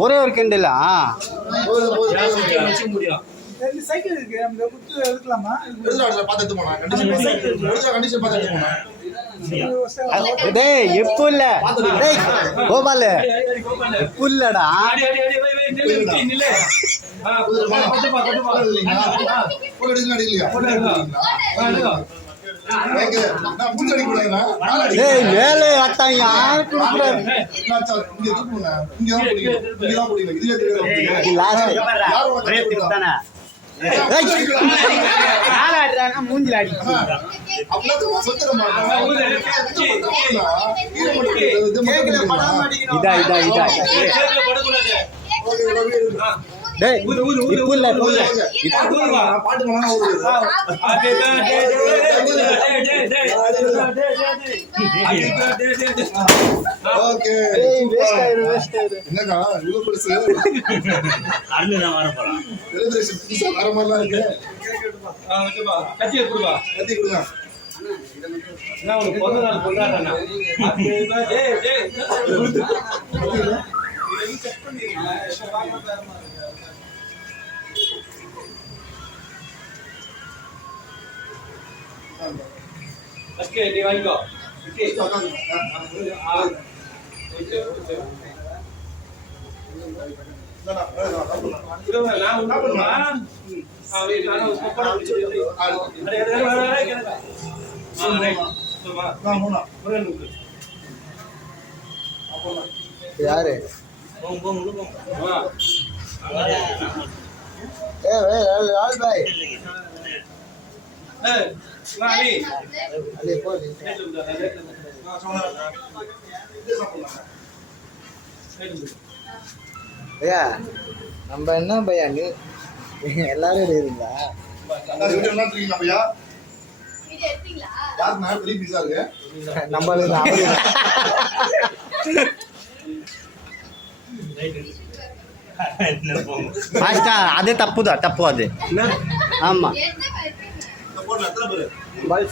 ஒரே ஒரு கிண்டலா முடியும். சைக்கிள் இருக்கு நம்ம குத்து எடுக்கலாமா? பார்த்து போனா கண்டிஷன் பார்த்து போனா. டேய் எப்போ இல்ல டேய் கோபால எப்போ இல்லடா டேய் மேலே அட்டாங்க யார் குடுக்குறாரு மூஞ்சில அடி இதா இதா இதா டேய் இப்போ இல்ல பாட்டு ஓகே என்னக்கா இவ்வளவு பெருசு அருணா வர போலாம் செலிப்ரேஷன் புதுசா வர மாதிரிலாம் இருக்கு. கத்தி கொடுப்பா கத்தி கொடுங்க. நான் உனக்கு பிறந்த நாள் கொண்டாடுறேன்னா ஓகே நீ வாங்கிக்கோ. யாரு லால் பாய் பையா நம்ம என்ன பையா நீ எல்லாரும் இருந்தா நம்மளுக்கு అదే తప్పుదా తప్పు అది ஆமா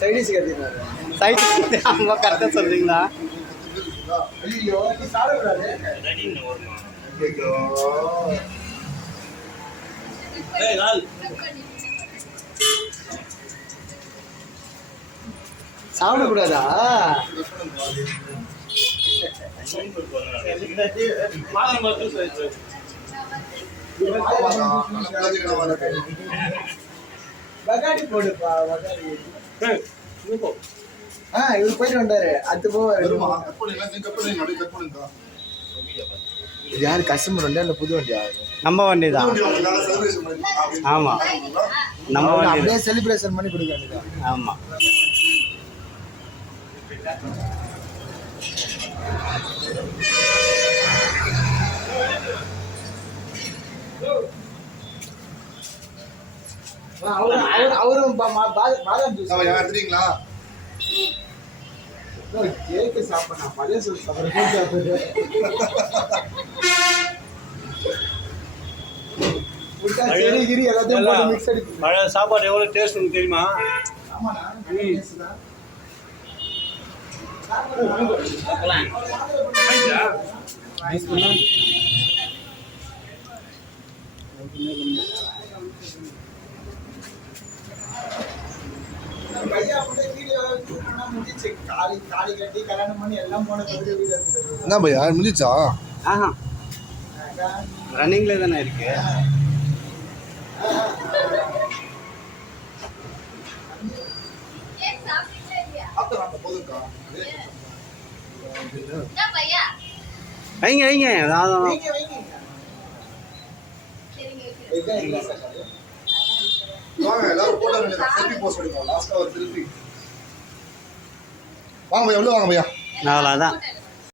சைடிஸ் கட்டினாரு சைடிஸ் அம்மா கரெக்டா சொல்றீங்களா ஐயோ நீ சாட கூடாது ஐயோ ஏய் லால் சாட கூடாதா மாதம் மட்டும் சொல்லுங்க வகாடி போடுப்பா வகாடி இவர் போயிட்டு வந்தாரு அது போவாரு இது யாரு கஸ்டமர் வண்டியா இல்ல புது வண்டியா நம்ம வண்டி தான் ஆமா நம்ம வண்டி அப்படியே செலிப்ரேஷன் பண்ணி கொடுக்க வேண்டியதான் ஆமா அவரும் பாதாம் ஜூஸ் எடுத்துறீங்களா? கேக்கு சாப்பிடணும் பழைய சாப்பிடுறேன் பழைய சாப்பாடு எவ்வளவு டேஸ்ட் தெரியுமா? என்ன பையா முடிச்சா? ரன்னிங்ல தானே இருக்கு. வைங்க வைங்க வாங்க எல்லாரும் போட்டோ செல்ஃபி போஸ்ட் எடுப்போம். லாஸ்டா ஒரு செல்ஃபி. வாங்க பையா உள்ள வாங்க பையா. அவ்வளோதான்.